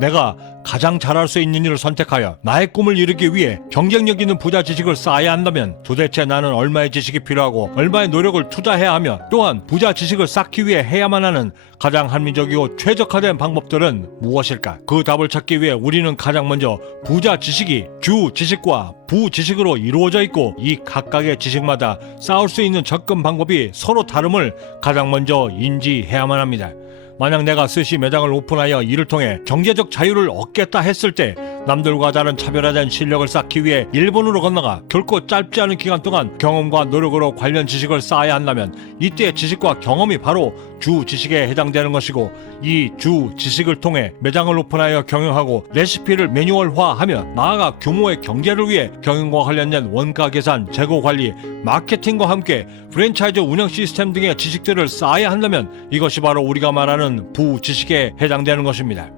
내가 가장 잘할 수 있는 일을 선택하여 나의 꿈을 이루기 위해 경쟁력 있는 부자 지식을 쌓아야 한다면 도대체 나는 얼마의 지식이 필요하고 얼마의 노력을 투자해야 하며 또한 부자 지식을 쌓기 위해 해야만 하는 가장 합리적이고 최적화된 방법들은 무엇일까? 그 답을 찾기 위해 우리는 가장 먼저 부자 지식이 주 지식과 부 지식으로 이루어져 있고 이 각각의 지식마다 쌓을 수 있는 접근 방법이 서로 다름을 가장 먼저 인지해야만 합니다. 만약 내가 스시 매장을 오픈하여 이를 통해 경제적 자유를 얻겠다 했을 때 남들과 다른 차별화된 실력을 쌓기 위해 일본으로 건너가 결코 짧지 않은 기간 동안 경험과 노력으로 관련 지식을 쌓아야 한다면 이때의 지식과 경험이 바로 주 지식에 해당되는 것이고 이 주 지식을 통해 매장을 오픈하여 경영하고 레시피를 매뉴얼화하며 나아가 규모의 경제를 위해 경영과 관련된 원가 계산, 재고 관리, 마케팅과 함께 프랜차이즈 운영 시스템 등의 지식들을 쌓아야 한다면 이것이 바로 우리가 말하는 부 지식에 해당되는 것입니다.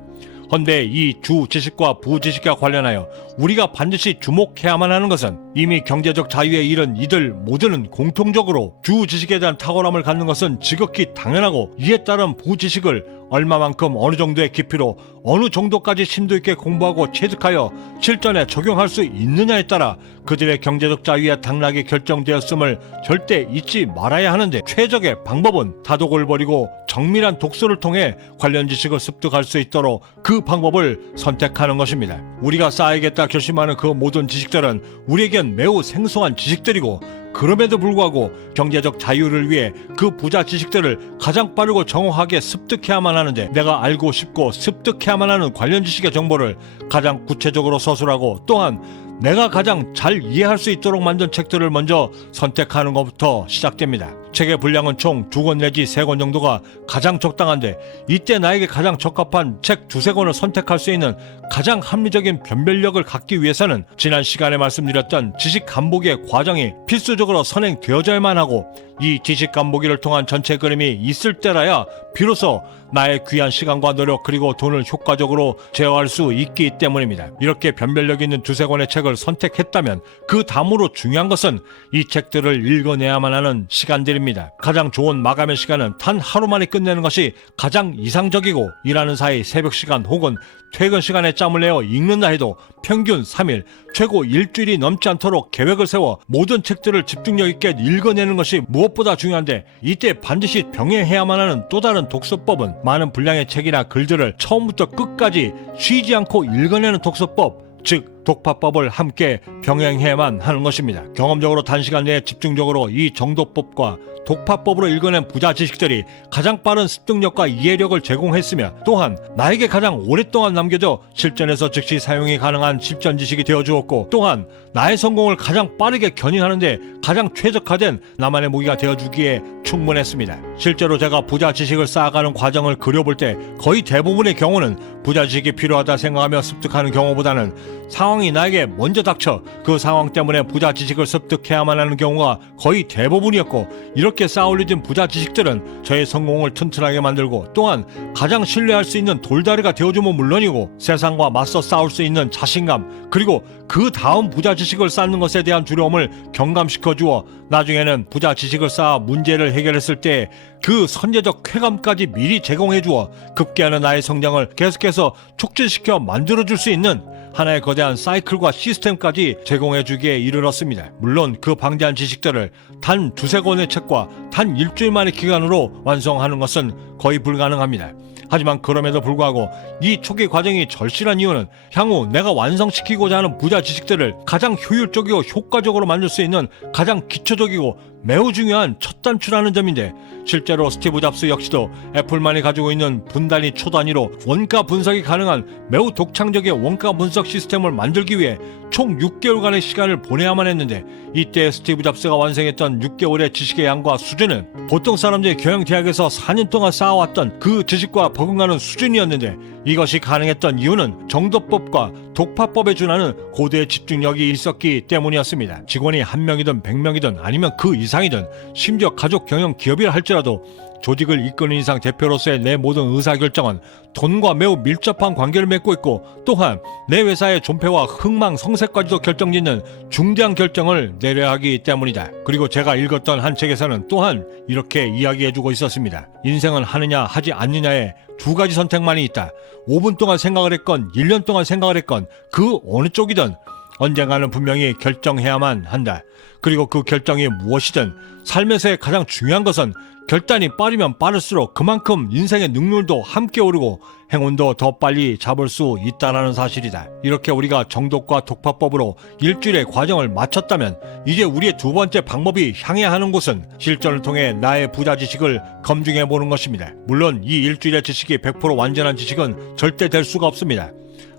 헌데 이 주 지식과 부 지식과 관련하여 우리가 반드시 주목해야만 하는 것은 이미 경제적 자유에 이른 이들 모두는 공통적으로 주 지식에 대한 탁월함을 갖는 것은 지극히 당연하고 이에 따른 부 지식을 얼마만큼 어느 정도의 깊이로 어느 정도까지 심도 있게 공부하고 체득하여 실전에 적용할 수 있느냐에 따라 그들의 경제적 자유의 당락이 결정되었음을 절대 잊지 말아야 하는데 최적의 방법은 다독을 버리고 정밀한 독서를 통해 관련 지식을 습득할 수 있도록 그 방법을 선택하는 것입니다. 우리가 쌓아야겠다 결심하는 그 모든 지식들은 우리에겐 매우 생소한 지식들이고 그럼에도 불구하고 경제적 자유를 위해 그 부자 지식들을 가장 빠르고 정확하게 습득해야만 하는데 내가 알고 싶고 습득해야만 하는 관련 지식의 정보를 가장 구체적으로 서술하고 또한 내가 가장 잘 이해할 수 있도록 만든 책들을 먼저 선택하는 것부터 시작됩니다. 책의 분량은 총 2권 내지 3권 정도가 가장 적당한데 이때 나에게 가장 적합한 책 2-3권을 선택할 수 있는 가장 합리적인 변별력을 갖기 위해서는 지난 시간에 말씀드렸던 지식 간보기의 과정이 필수적으로 선행되어져야만 하고 이 지식 간보기를 통한 전체 그림이 있을 때라야 비로소 나의 귀한 시간과 노력 그리고 돈을 효과적으로 제어할 수 있기 때문입니다. 이렇게 변별력 있는 2-3권의 책을 선택했다면 그 다음으로 중요한 것은 이 책들을 읽어내야만 하는 시간들입니다. 가장 좋은 마감의 시간은 단 하루 만에 끝내는 것이 가장 이상적이고 일하는 사이 새벽 시간 혹은 퇴근 시간에 짬을 내어 읽는다 해도 평균 3일, 최고 일주일이 넘지 않도록 계획을 세워 모든 책들을 집중력 있게 읽어내는 것이 무엇보다 중요한데 이때 반드시 병행해야만 하는 또 다른 독서법은 많은 분량의 책이나 글들을 처음부터 끝까지 쉬지 않고 읽어내는 독서법, 즉 독파법을 함께 병행해야만 하는 것입니다. 경험적으로 단시간 내에 집중적으로 이 정도법과 독파법으로 읽어낸 부자 지식들이 가장 빠른 습득력과 이해력을 제공했으며 또한 나에게 가장 오랫동안 남겨져 실전에서 즉시 사용이 가능한 실전 지식이 되어주었고 또한 나의 성공을 가장 빠르게 견인하는데 가장 최적화된 나만의 무기가 되어주기에 충분했습니다. 실제로 제가 부자 지식을 쌓아가는 과정을 그려볼 때 거의 대부분의 경우는 부자 지식이 필요하다 생각하며 습득하는 경우보다는 상황이 나에게 먼저 닥쳐 그 상황 때문에 부자 지식을 습득해야만 하는 경우가 거의 대부분이었고 이렇게 쌓아올려진 부자 지식들은 저의 성공을 튼튼하게 만들고 또한 가장 신뢰할 수 있는 돌다리가 되어주면 물론이고 세상과 맞서 싸울 수 있는 자신감 그리고 그 다음 부자 지식을 쌓는 것에 대한 두려움을 경감시켜 주어 나중에는 부자 지식을 쌓아 문제를 해결했을 때 그 선제적 쾌감까지 미리 제공해 주어 급기야는 나의 성장을 계속해서 촉진시켜 만들어줄 수 있는 하나의 거대한 사이클과 시스템까지 제공해주기에 이르렀습니다. 물론 그 방대한 지식들을 단 2-3권의 책과 단 일주일 만의 기간으로 완성하는 것은 거의 불가능합니다. 하지만 그럼에도 불구하고 이 초기 과정이 절실한 이유는 향후 내가 완성시키고자 하는 부자 지식들을 가장 효율적이고 효과적으로 만들 수 있는 가장 기초적이고 매우 중요한 첫 단추라는 점인데 실제로 스티브 잡스 역시도 애플만이 가지고 있는 분단위 초단위로 원가 분석이 가능한 매우 독창적인 원가 분석 시스템을 만들기 위해 총 6개월간의 시간을 보내야만 했는데 이때 스티브 잡스가 완성했던 6개월의 지식의 양과 수준은 보통 사람들이 경영대학에서 4년 동안 쌓아왔던 그 지식과 버금가는 수준이었는데 이것이 가능했던 이유는 정도법과 독파법에 준하는 고도의 집중력이 있었기 때문이었습니다. 직원이 1명이든 100명이든 아니면 그 이상 이상이든 심지어 가족 경영 기업이라 할지라도 조직을 이끄는 이상 대표로서의 내 모든 의사결정은 돈과 매우 밀접한 관계를 맺고 있고, 또한 내 회사의 존폐와 흥망성쇠까지도 결정짓는 중대한 결정을 내려야 하기 때문이다. 그리고 제가 읽었던 한 책에서는 또한 이렇게 이야기해주고 있었습니다. 인생은 하느냐 하지 않느냐의 두 가지 선택만이 있다. 5분 동안 생각을 했건 1년 동안 생각을 했건 그 어느 쪽이든 언젠가는 분명히 결정해야만 한다. 그리고 그 결정이 무엇이든 삶에서의 가장 중요한 것은 결단이 빠르면 빠를수록 그만큼 인생의 능률도 함께 오르고 행운도 더 빨리 잡을 수 있다는 사실이다. 이렇게 우리가 정독과 독파법으로 일주일의 과정을 마쳤다면 이제 우리의 두 번째 방법이 향해야 하는 곳은 실전을 통해 나의 부자 지식을 검증해 보는 것입니다. 물론 이 일주일의 지식이 100% 완전한 지식은 절대 될 수가 없습니다.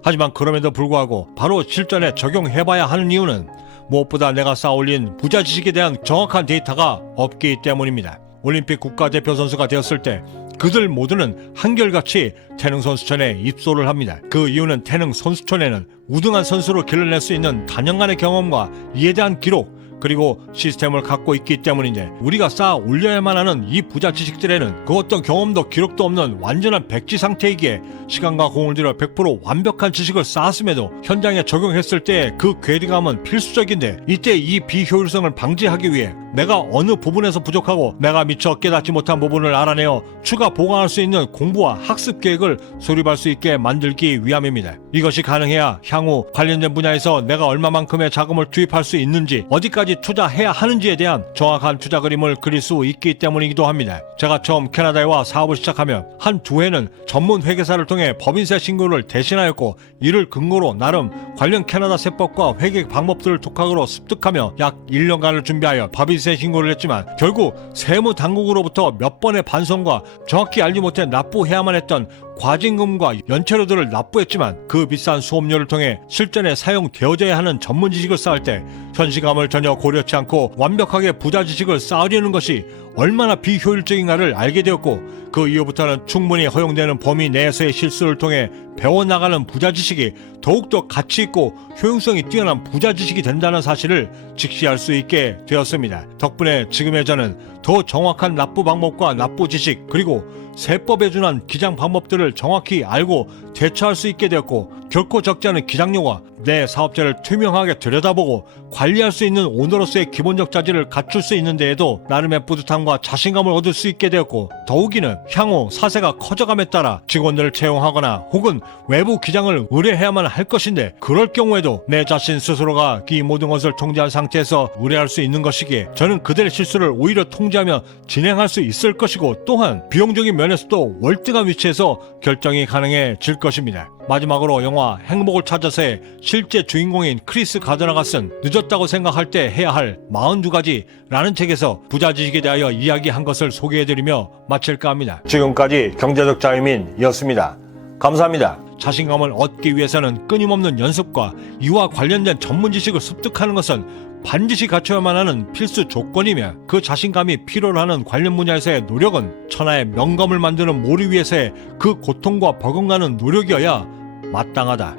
하지만 그럼에도 불구하고 바로 실전에 적용해봐야 하는 이유는 무엇보다 내가 쌓아올린 부자 지식에 대한 정확한 데이터가 없기 때문입니다. 올림픽 국가대표 선수가 되었을 때 그들 모두는 한결같이 태능 선수촌에 입소를 합니다. 그 이유는 태능 선수촌에는 우등한 선수로 길러낼 수 있는 단연간의 경험과 이에 대한 기록, 그리고 시스템을 갖고 있기 때문인데, 우리가 쌓아 올려야만 하는 이 부자 지식들에는 그 어떤 경험도 기록도 없는 완전한 백지 상태이기에 시간과 공을 들여 100% 완벽한 지식을 쌓았음에도 현장에 적용했을 때 그 괴리감은 필수적인데, 이때 이 비효율성을 방지하기 위해 내가 어느 부분에서 부족하고 내가 미처 깨닫지 못한 부분을 알아내어 추가 보강할 수 있는 공부와 학습 계획을 수립할 수 있게 만들기 위함입니다. 이것이 가능해야 향후 관련된 분야에서 내가 얼마만큼의 자금을 투입할 수 있는지, 어디까지 투자해야 하는지에 대한 정확한 투자 그림을 그릴 수 있기 때문이기도 합니다. 제가 처음 캐나다에 와 사업을 시작하며 한 두 해는 전문 회계사를 통해 법인세 신고를 대신하였고, 이를 근거로 나름 관련 캐나다 세법과 회계 방법들을 독학으로 습득하며 약 1년간을 준비하여 법인세 신고를 했지만, 결국 세무당국으로부터 몇 번의 반성과 정확히 알지 못해 납부해야만 했던 과징금과 연체료들을 납부했지만, 그 비싼 수업료를 통해 실전에 사용되어져야 하는 전문 지식을 쌓을 때 현시감을 전혀 고려치 않고 완벽하게 부자 지식을 쌓으려는 것이 얼마나 비효율적인가를 알게 되었고, 그 이후부터는 충분히 허용되는 범위 내에서의 실수를 통해 배워나가는 부자 지식이 더욱더 가치있고 효용성이 뛰어난 부자 지식이 된다는 사실을 직시할 수 있게 되었습니다. 덕분에 지금의 저는 더 정확한 납부 방법과 납부 지식, 그리고 세법에 준한 기장 방법들을 정확히 알고 대처할 수 있게 되었고, 결코 적지 않은 기장료와 내 사업자를 투명하게 들여다보고 관리할 수 있는 오너로서의 기본적 자질을 갖출 수 있는 데에도 나름의 뿌듯함과 자신감을 얻을 수 있게 되었고, 더욱이는 향후 사세가 커져감에 따라 직원들을 채용하거나 혹은 외부 기장을 의뢰해야만 할 것인데, 그럴 경우에도 내 자신 스스로가 이 모든 것을 통제한 상태에서 의뢰할 수 있는 것이기에 저는 그들의 실수를 오히려 통제하며 진행할 수 있을 것이고, 또한 비용적인 면에서도 월등한 위치에서 결정이 가능해질 것입니다. 마지막으로 영화 행복을 찾아서의 실제 주인공인 크리스 가드너가 쓴 늦었다고 생각할 때 해야 할 42가지라는 책에서 부자 지식에 대하여 이야기한 것을 소개해드리며 마칠까 합니다. 지금까지 경제적 자유민이었습니다. 감사합니다. 자신감을 얻기 위해서는 끊임없는 연습과 이와 관련된 전문 지식을 습득하는 것은 반드시 갖춰야만 하는 필수 조건이며, 그 자신감이 필요로 하는 관련 분야에서의 노력은 천하의 명검을 만드는 모를 위해서의 그 고통과 버금가는 노력이어야 마땅하다.